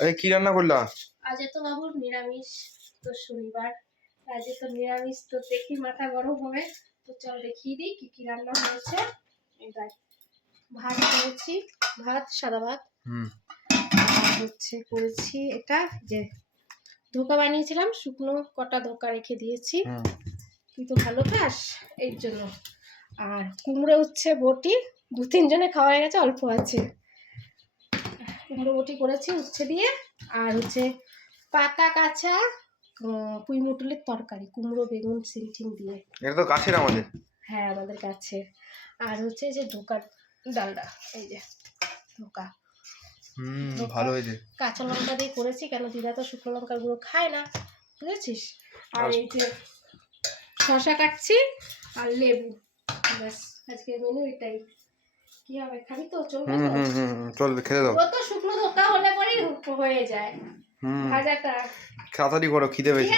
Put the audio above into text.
আরে কি রান্না করলা? আজ তো বাবুর নিরামিষ, তো শনিবার, আজ তো নিরামিষ, তো দেখি মাথা গরম হবে। তো চল দেখিয়ে দিই কি কি রান্না হয়েছে। এবার ভাত করেছি, ভাত সাদা ভাত। আর হচ্ছে করেছি এটা যে ধোকা বানিয়েছিলাম, শুকনো কটা ধোকা রেখে দিয়েছি, তুই তো ভালো খাস এর জন্য। আর কুমড়ো হচ্ছে বটি, 2-3 জনে খাওয়া হয়ে গেছে, অল্প আছে। কুমড়ো বটি করেছি উচ্ছে দিয়ে। আর হচ্ছে পাকা কাঁচা পুঁই মুটুলের তরকারি, কুমড়ো বেগুন সিম টিম দিয়ে। এটা তো কাছের আমাদের। হ্যাঁ আমাদের কাছে। আর হচ্ছে যে ধোকার ডালটা, এই যে ধোকা। ভালো হয়েছে। কাঁচা লঙ্কা দিয়ে করেছি, কেন দিদা তো শুকনো লঙ্কার গুঁড়ো খায় না, বুঝেছিস। আর এই যে শসা কাটছি আর লেবু, ব্যাস আজকে মেনু এটাই। কি হবে, খাবি তো? চলবে তো? চলবে, খেতে দাও। ও তো শুকনো ধোকা হলে পরেই হয়ে যায় ভাজাটা। তাড়াতাড়ি করো, খিদে পেয়েছে।